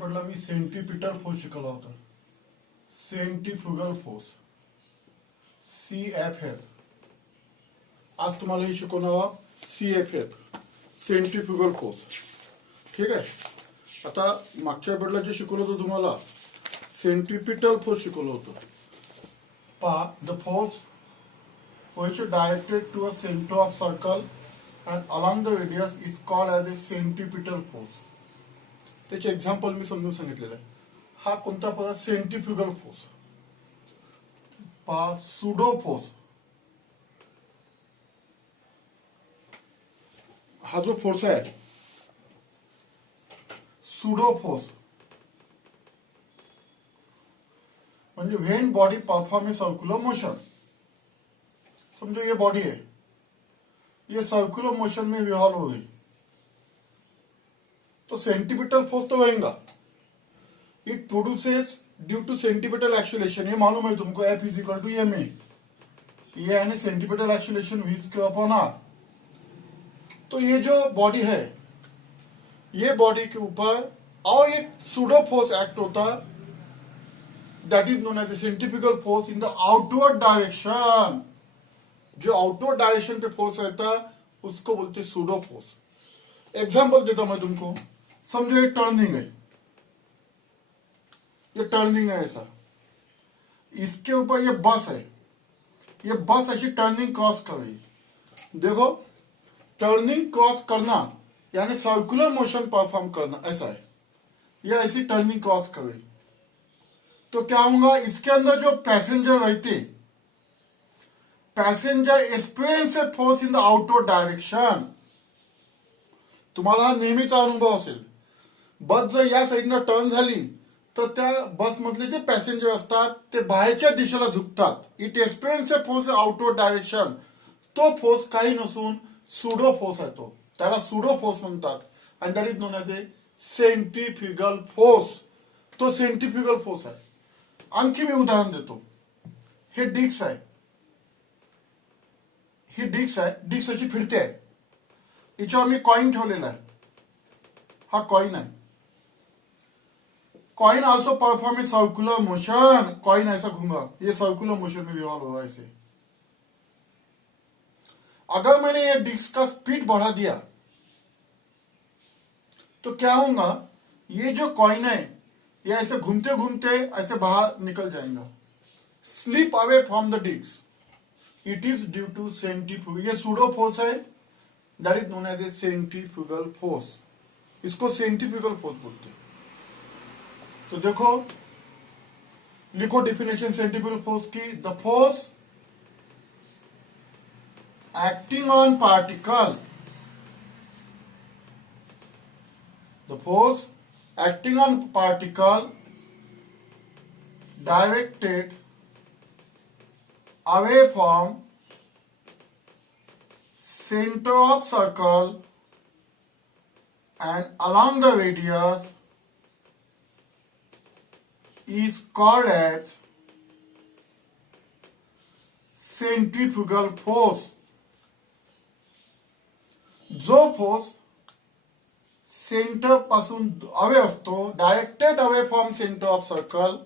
वेळेला मी centripetal force शिकवला होता. Centrifugal force CFF. आज तुम्हाला हे शिकवणार आहोत CFF सेंट्रिफ्युगल फोर्स. ठीक आहे. आता मागच्या वेळेला जे शिकवलं होतं तुम्हाला सेंट्रिपिटल फोर्स शिकवलं होतं. पहा, the force which is directed to a center of circle and along the radius is called as a centripetal force. त्याचे एक्झाम्पल मी समजून सांगितलेलं आहे. हा कोणता पद? Centrifugal force. पहा, सुडो फोर्स. हा जो फोर्स आहे सुडो फोर्स म्हणजे when body perform a circular motion. समझो ये बॉडी है, ये सर्कुलर मोशन में रिवॉल्व हो गई तो सेंटीपिटल फोर्स तो रहेगा. It produces due to centripetal acceleration. ये मालूम है तुमको, F equal to m a. ये है centripetal acceleration V square upon R. तो ये जो बॉडी है, ये बॉडी के ऊपर और एक सुडो फोर्स एक्ट होता, that is known as centrifugal force in the outward direction. जो आउटवर्ड डायरेक्शन पे फोर्स रहता है उसको बोलते सुडो फोर्स. एग्जांपल देता हूं मैं तुमको. समझो ये टर्निंग है, ये टर्निंग है ऐसा, इसके ऊपर ये बस है, ये बस ऐसी टर्निंग क्रॉस कर रही. देखो, टर्निंग क्रॉस करना यानी सर्कुलर मोशन परफॉर्म करना, ऐसा है. ये ऐसी टर्निंग क्रॉस कर रही तो क्या होगा, इसके अंदर जो पैसेंजर रहते, passenger experience force in the outward direction. तुम्हाला नेहमीचा अनुभव असेल, बस जर या साईडनं टर्न झाली तर त्या बस मधले जे पॅसेंजर असतात ते बाहेरच्या दिशेला झुकतात. It experience force outward direction. तो फोर्स काही नसून सुडो फोर्स आहे. तो त्याला सुडो फोर्स म्हणतात. And that is known as a centrifugal force. तो सेंट्रिफ्युगल फोर्स आहे. आणखी मी उदाहरण देतो. हे डिस्क आहे, ही डिस्क आहे, डिस्क अशी फिरते आहे. हिच्यावर मी कॉइन ठेवलेला आहे. हा कॉइन आहे. Coin also perform a circular motion. Coin ऐसा घूमा, ये सर्कुलर मोशन में रिवॉल्व हो रहा है ऐसे. अगर मैंने ये डिस्क का स्पीड बढ़ा दिया तो क्या होगा, ये जो कॉइन है ये ऐसे घूमते घूमते ऐसे बाहर निकल जाएगा, slip away from the disc. It is due to centrifugal. ये सुडो फोर्स है, that is known as a centrifugal force. इसको सेंट्रीफ्यूगल फोर्स बोलते हैं. तो देखो, लिखो डिफिनेशन सेंट्रीफ्यूगल फोर्स की. The force acting on particle, the force acting on particle directed away from center of circle and along the radius is called as centrifugal force. जो force centre पासून away असतो, directed away from centre of circle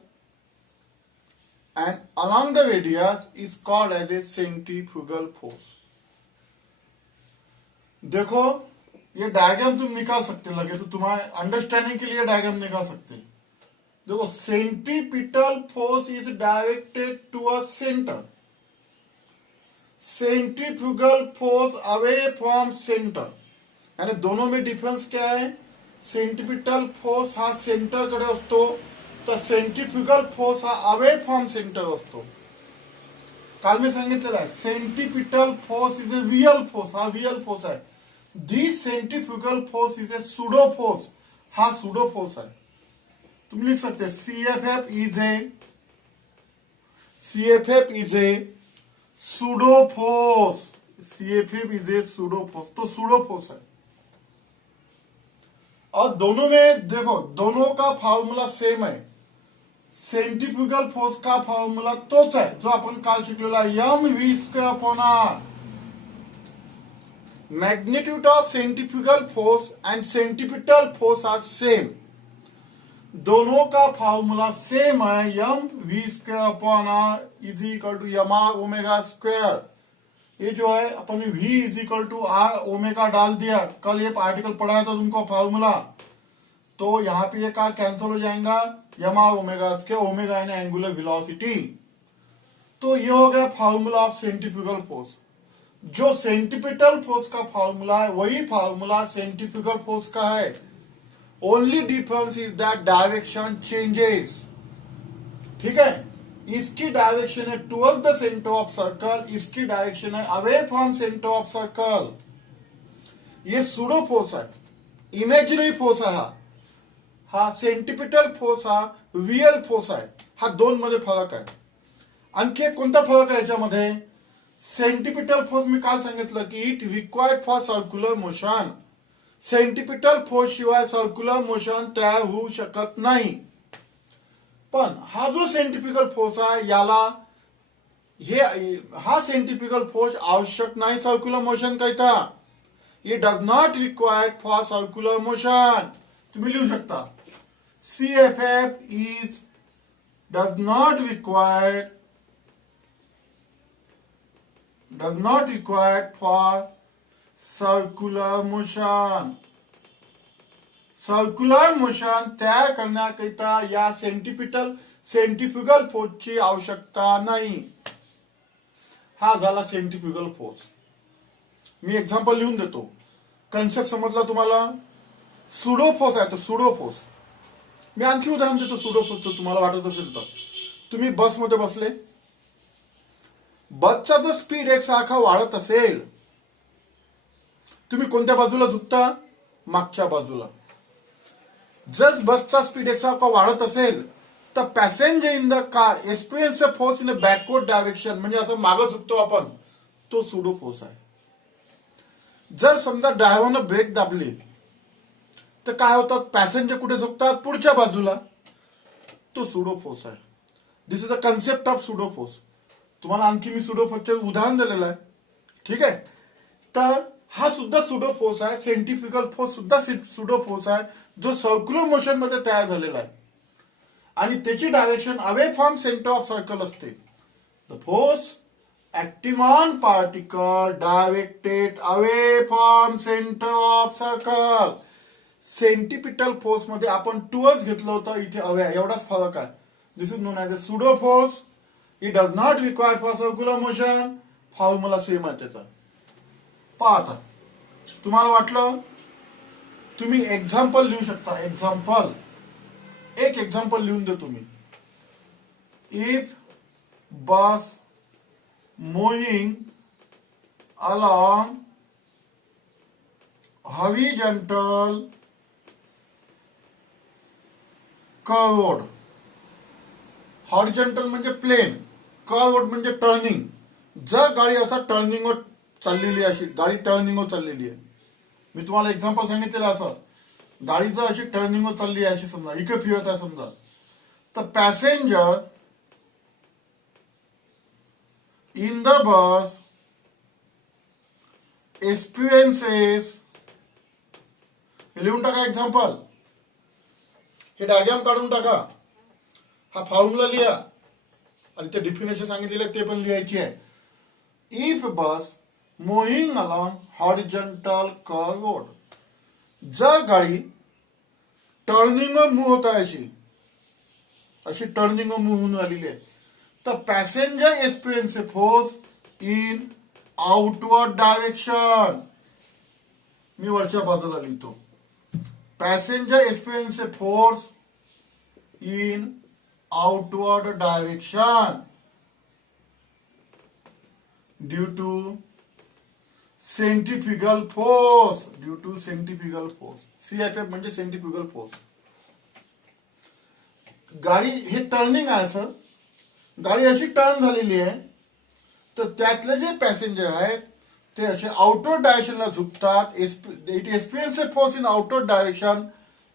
and along the radius is called as a centrifugal force. देखो, ये diagram तुम निकाल सकते लगे तो तुम्हारे अंडरस्टैंडिंग के लिए डायग्राम निकाल सकते. देखो, centripetal force is directed to a centre, centrifugal force away from centre. यानी दोनों में डिफरन्स क्या आहे? सेंट्रिपिटल फोर्स हा सेंटर कडे असतो, तर सेंट्रिफ्युगल फोर्स हा अवे फ्रॉम सेंटर असतो. काल मी सांगितलेलं आहे centripetal force is a real force. हा रियल फोर्स आहे. This centrifugal force is a pseudo force. हा सुडो फोर्स आहे. तुम्ही लिख सकते CFF is a pseudo force. CFF is a pseudo force. तो सुडो फोर्स है. और दोनों में देखो, दोनों का फॉर्मूला सेम है. सेंट्रिफ्युगल फोर्स का फॉर्मूला तोच आहे जो आपण काल शिकलेला mv square upon r. magnitude of centrifugal force and centripetal force are same. दोनों का फॉर्मूला सेम है, m v square upon r is equal to m r omega square. ये जो है अपन ने v is equal to r omega डाल दिया, कल ये आर्टिकल पढ़ाया था तुमको फॉर्मूला, तो यहाँ पे ये का कैंसिल हो जाएगा, m r omega square, omega यानी एंगुलर वेलोसिटी। तो ये हो गया फॉर्मूला ऑफ सेंट्रीफ्यूगल फोर्स। जो सेंटीपिटल फोर्स का फॉर्मूला है वही फॉर्मूला सेंट्रीफ्यूगल फोर्स का है। Only difference is that direction changes. ठीक है, इसकी डायरेक्शन है towards the centre of circle, इसकी डायरेक्शन है away from centre of circle. ये सूडो फोर्स है, इमेजिनरी फोर्स आहे हा सेंटीपिटल फोर्स हा रियल फोर्स आहे। हा दोन मध्ये फरक आहे। आणखी एक कोणता फरक आहे याच्यामध्ये, सेंटीपिटल फोर्स मी काल सांगितलं की it required for circular motion. Centripetal force शिवाय सर्क्युलर मोशन तयार होऊ शकत नाही। पण हा जो सेंट्रीफ्युगल फोर्स आहे याला हा सेंट्रीफ्युगल फोर्स आवश्यक नाही सर्क्युलर मोशन करिता। It does not required for circular motion. तुम्ही लिहू शकता CFF is does not required for circular motion. Circular motion तयार करण्याकरिता या सेंट्रीफ्युगल फोर्सची आवश्यकता नाही। हा झाला सेंट्रीफ्युगल फोर्स। मी एक्झाम्पल लिहून देतो, कन्सेप्ट समजला तुम्हाला। सुडो फोर्स आहे तो सुडो फोर्स। मी आणखी उदाहरण देतो सुडो फोर्सचं, तुम्हाला वाटत असेल तर। तुम्ही बसमध्ये बसले, बसचा जर स्पीड एक सारखा वाढत असेल, तुम्ही कोणत्या बाजूला झुकता, मागच्या बाजूला। जर बसचा स्पीड एक सारखा वाढत असेल तर passenger in the car experience a force in a backward direction, म्हणजे असं मागं झुकतो आपण, तो सुडो फोर्स आहे। जर समजा ड्रायव्हरनं ब्रेक दाबली तर काय होतं, पॅसेंजर कुठे झुकतात, पुढच्या बाजूला, तो सुडो फोर्स आहे। This is the concept of pseudo force. तुम्हाला आणखी मी सुडो फोर्सचं उदाहरण दिलेलं आहे। ठीक आहे, तर हा सुद्धा सुडो फोर्स आहे। सेंट्रीफ्युगल फोर्स सुद्धा सुडो फोर्स आहे, जो सर्क्युलर मोशन मध्ये तयार झालेला आहे आणि त्याची direction away from centre of circle असते। The force acting on particle directed away from centre of circle. Centripetal force मध्ये आपण टुवर्ड्स घेतलं होतं, इथे अवे, एवढाच फरक आहे। This is known as a pseudo force. It does not required for circular motion. Formula same आहे त्याचा। पहा आता, तुम्हाला वाटलं तुम्ही एक्झाम्पल लिहू शकता। एक्झाम्पल, एक एक्झाम्पल लिहून दे तुम्ही। If bus moving along horizontal curve road, horizontal म्हणजे प्लेन, कर्व रोड म्हणजे टर्निंग। जर गाडी असा टर्निंगवर चाललेली आहे, अशी गाडी टर्निंगवर चाललेली आहे, मी तुम्हाला एक्झाम्पल सांगितलेलं असं, गाडी जर अशी टर्निंगवर चालली आहे, अशी समजा इकडे फिरत आहे समजा, तर passenger in the bus experiences, हे लिहून टाका एक्झाम्पल, हे डायग्राम काढून टाका, हा फॉर्म्युला लिहा आणि ते डिफिनेशन सांगितलेलं ते पण लिहायची आहे। If bus moving along horizontal curve road, जर गाडी टर्निंग मूव्ह होत आहे, अशी टर्निंग मूव्ह होऊन आलेली आहे, तर passenger experience force in outward direction, मी वरच्या बाजूला लिहितो, passenger experience force in outward direction due to centrifugal force, CFF म्हणजे सेंट्रीफ्युगल फोर्स। गाडी हे टर्निंग आहे सर, गाडी अशी टर्न झालेली आहे, तर त्यातले जे पॅसेंजर आहेत ते असे आउटवर्ड डायरेक्शनला झुकतात। It experience a force in outward direction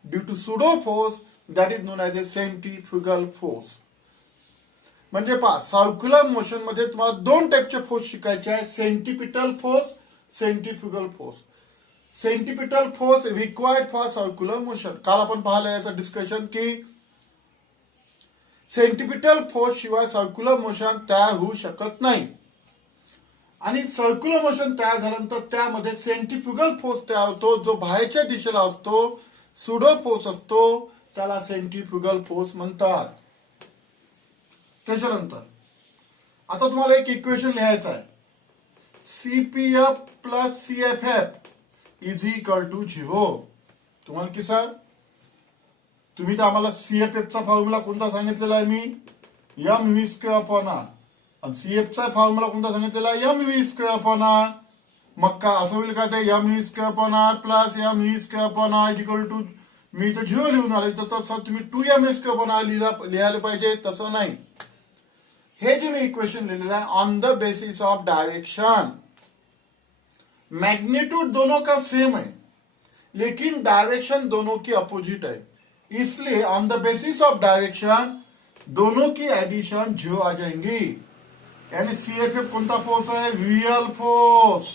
due to pseudo force that is known as a centrifugal force. म्हणजे पहा, सर्क्युलर मोशन मध्ये तुम्हाला दोन टाईपचे फोर्स शिकायचे आहे, centripetal force, centrifugal force. Centripetal force required for circular motion. काल आपण पाहिलं याचं डिस्कशन की सेंटिपिटल फोर्स शिवाय सर्क्युलर मोशन तयार होऊ शकत नाही. आणि सर्क्युलर मोशन तयार झाल्यानंतर त्यामध्ये सेंट्रिफ्युगल फोर्स तयार होतो, जो बाहेरच्या दिशेला असतो, सुडो फोर्स असतो, त्याला सेंट्रिफ्युगल फोर्स म्हणतात. त्याच्यानंतर आता तुम्हाला एक इक्वेशन लिहायचं आहे. CPF plus CFF is equal to 0. तुम्हाला की सर तुम्ही तर आम्हाला सीएफएफचा फॉर्म्युला कोणता सांगितलेला आहे मी, m v square upon r, आणि सीएफचा फॉर्म्युला कोणता सांगितलेला आहे, m v square upon r. मग का असं होईल का ते m v square upon r plus m v square upon r is equal to, मी तर 0 लिहून आलो, तर तसं तुम्ही 2m स्क्वेअर अपॉन आर लिहायला पाहिजे, तसं नाही. हे जे मी इक्वेशन लिहिलेलं आहे on the basis of direction, magnitude दोनों का सेम है लेकिन डायरेक्शन दोनों की अपोजिट है, इसलिए on the basis of direction दोनों की एडिशन 0 आ जाएंगी. यानी सीएफएफ कोणता फोर्स आहे, रियल फोर्स,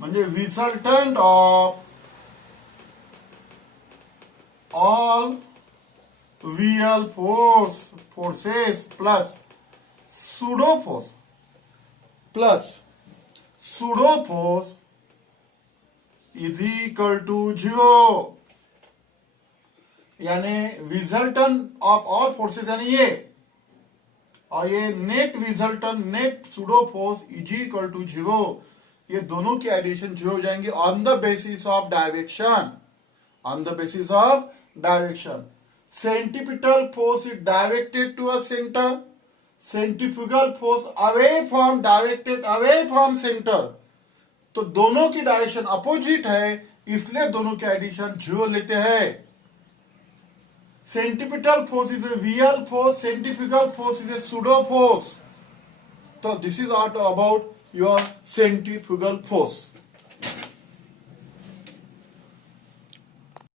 म्हणजे resultant of all real forces plus pseudo force is equal to 0. यानी रिजल्टंट ऑफ ऑल फोर्सेस यानी ये, और ये net resultant net pseudo force is equal to 0. ये दोनों की एडिशन 0 हो जाएंगे on the basis of direction. On the basis of direction, centripetal force is directed to a centre, centrifugal force directed away from centre. तो दोनों की direction opposite है, इसलिए दोनों के एडिशन 0 लेते हैं. Centripetal force is a real force, centrifugal force is a pseudo force. तो this is all about your centrifugal force.